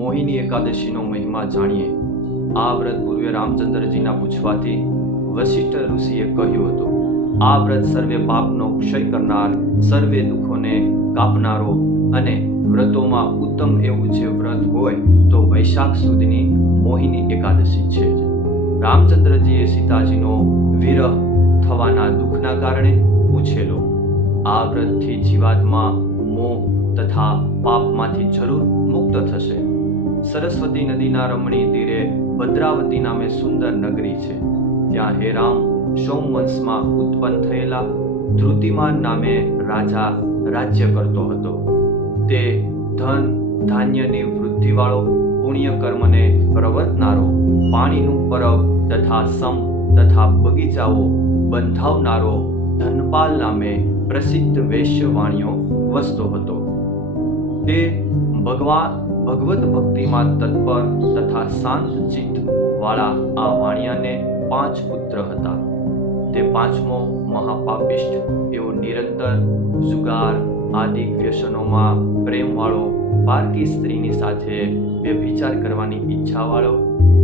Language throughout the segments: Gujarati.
મોહિની એકાદશીનો મહિમા જાણીએ। આ વ્રત પૂર્વે રામચંદ્રજીના પૂછવાથી વશિષ્ઠ ઋષિએ કહ્યું હતું, આ વ્રત સર્વે પાપનો ક્ષય કરનાર, સર્વે દુઃખોને કાપનારો અને વ્રતોમાં ઉત્તમ એવું જે વ્રત હોય તો વૈશાખ સુધીની મોહિની એકાદશી છે। રામચંદ્રજીએ સીતાજીનો વિરહ થવાના દુઃખના કારણે પૂછેલો। આ વ્રતથી જીવાત્મા મોહ તથા પાપમાંથી જરૂર મુક્ત થશે। સરસ્વતી નદીના રમણીય તીરે ભદ્રાવતી નામે સુંદર નગરી છે। ત્યાં હે રામ સોમવંશમાં ઉત્પન્ન થયેલા ધૃતિમાન નામે રાજા રાજ્ય કરતો હતો। તે ધન ધાન્યની વૃદ્ધિવાળો, પુણ્ય કર્મને પ્રવર્તનારો, પાણીનું પરબ તથા સમ તથા બગીચાઓ બંધાવનારો ધનપાલ નામે પ્રસિદ્ધ વૈશ્યવાણીઓ વસતો હતો। તે ભગવત ભક્તિમાં તત્પર તથા શાંત ચિત્ત વાળા આ વાણિયાને 5 પુત્ર હતા। તે પાંચમો મહાપાપિષ્ઠ એવો નિરંતર જુગાર આદિ વ્યસનોમાં પ્રેમવાળો, પારકી સ્ત્રીની સાથે વ્યભિચાર કરવાની ઈચ્છાવાળો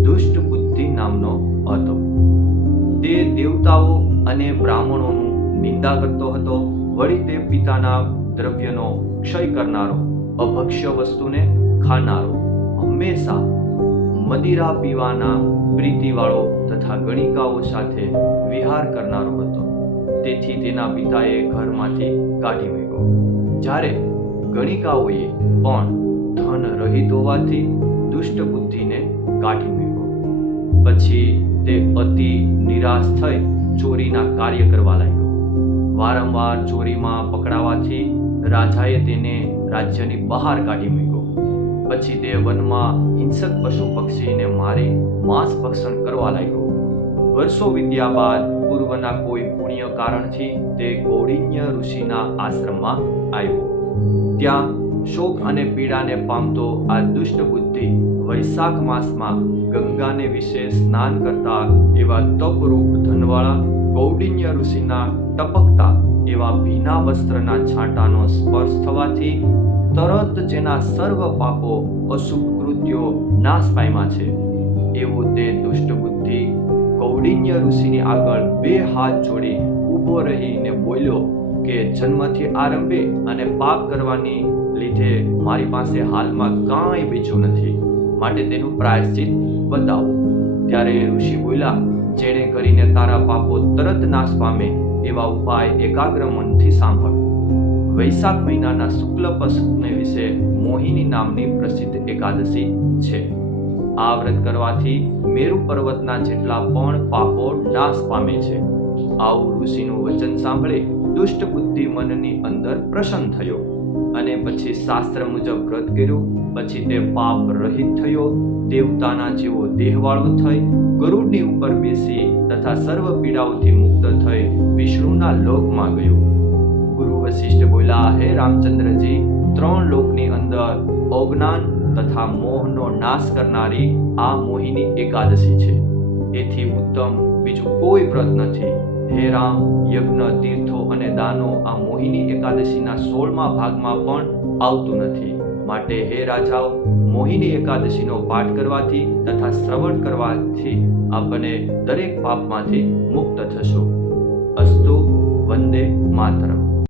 દુષ્ટ બુદ્ધિ નામનો હતો। તે દેવતાઓ અને બ્રાહ્મણોનું નિંદા કરતો હતો। વળી તે પિતાના દ્રવ્યનો ક્ષય કરનારો, અભક્ષ્ય વસ્તુને ખાનારો, હંમેશા મદિરા પીવાના પ્રીતિવાળો તથા ગણિકાઓ સાથે વિહાર કરનારો હતો। તેથી તેના પિતાએ ઘરમાંથી કાઢી મૂક્યો। જ્યારે ગણિકાઓએ પણ ધન રહિત હોવાથી દુષ્ટ બુદ્ધિને કાઢી મૂક્યો। પછી તે અતિ નિરાશ થઈ ચોરીના કાર્ય કરવા લાગ્યો। વારંવાર ચોરીમાં પકડાવાથી રાજાએ તેને રાજ્યની બહાર કાઢી મૂક્યો। પછી તે વનમાં હિંસક પશુ પક્ષીને મારી માંસ ભક્ષણ કરવા લાગ્યો। વર્ષો વીત્યા બાદ પૂર્વના કોઈ પુણ્ય કારણથી તે કૌંડિન્ય ઋષિના આશ્રમમાં આવ્યો। ત્યાં શોક અને પીડાને પામતો આ દુષ્ટ બુદ્ધિ વૈશાખ માસમાં ગંગાને વિશે સ્નાન કરતા એવા તપરૂપ ધનવાળા કૌંડિન્ય ઋષિના ટપકતા એવા ભીના વસ્ત્રના છાંટાનો સ્પર્શ થવાથી તરત જેના સર્વ પાપો અશુભ કૃત્યો નાશ પામ્યા છે એવો તે દુષ્ટ બુદ્ધિ કૌંડિન્ય ઋષિની આગળ 2 હાથ જોડી ઊભો રહીને બોલ્યો કે જન્મથી આરંભે અને પાપ કરવાની લીધે મારી પાસે હાલમાં કાંઈ બીજું નથી, માટે તેનું પ્રાયશ્ચિત બતાવો। ત્યારે ઋષિ બોલ્યા, જેણે કરીને તારા પાપો તરત નાશ પામે એવા ઉપાય એકાગ્ર મનથી સાંભળ। વૈશાખ મહિનાના શુક્લ પક્ષને વિશે મોહિની નામની પ્રસિદ્ધ એકાદશી છે। આ વ્રત કરવાથી મેરુ પર્વતના જેટલા પણ પાપો નાશ પામે છે। આવું ઋષિનું વચન સાંભળે દુષ્ટ બુદ્ધિ મનની અંદર પ્રસન્ન થયો અને પછી શાસ્ત્ર મુજબ વ્રત કર્યું। પછી તે પાપ રહિત થયો, દેવતાના જેવો દેહવાળો થઈ ગરુડની ઉપર બેસી તથા સર્વ પીડાઓથી મુક્ત થઈ વિષ્ણુના લોકમાં ગયો। ગુરુ વશિષ્ઠ બોલ્યા, હે રામચંદ્રજી, 3 લોકની અંદર અજ્ઞાન તથા મોહનો નાશ કરનારી આ મોહિની એકાદશી છે। એથી ઉત્તમ બીજું કોઈ વ્રત નથી। હે રામ, યજ્ઞ, તીર્થો અને દાનો આ મોહિની એકાદશીના 16મા ભાગમાં પણ આવતું નથી। માટે હે રાજાઓ, મોહિની એકાદશીનો પાઠ કરવાથી તથા શ્રવણ કરવાથી આપણે દરેક પાપમાંથી મુક્ત થશો। અસ્તુ, વંદે માતરમ।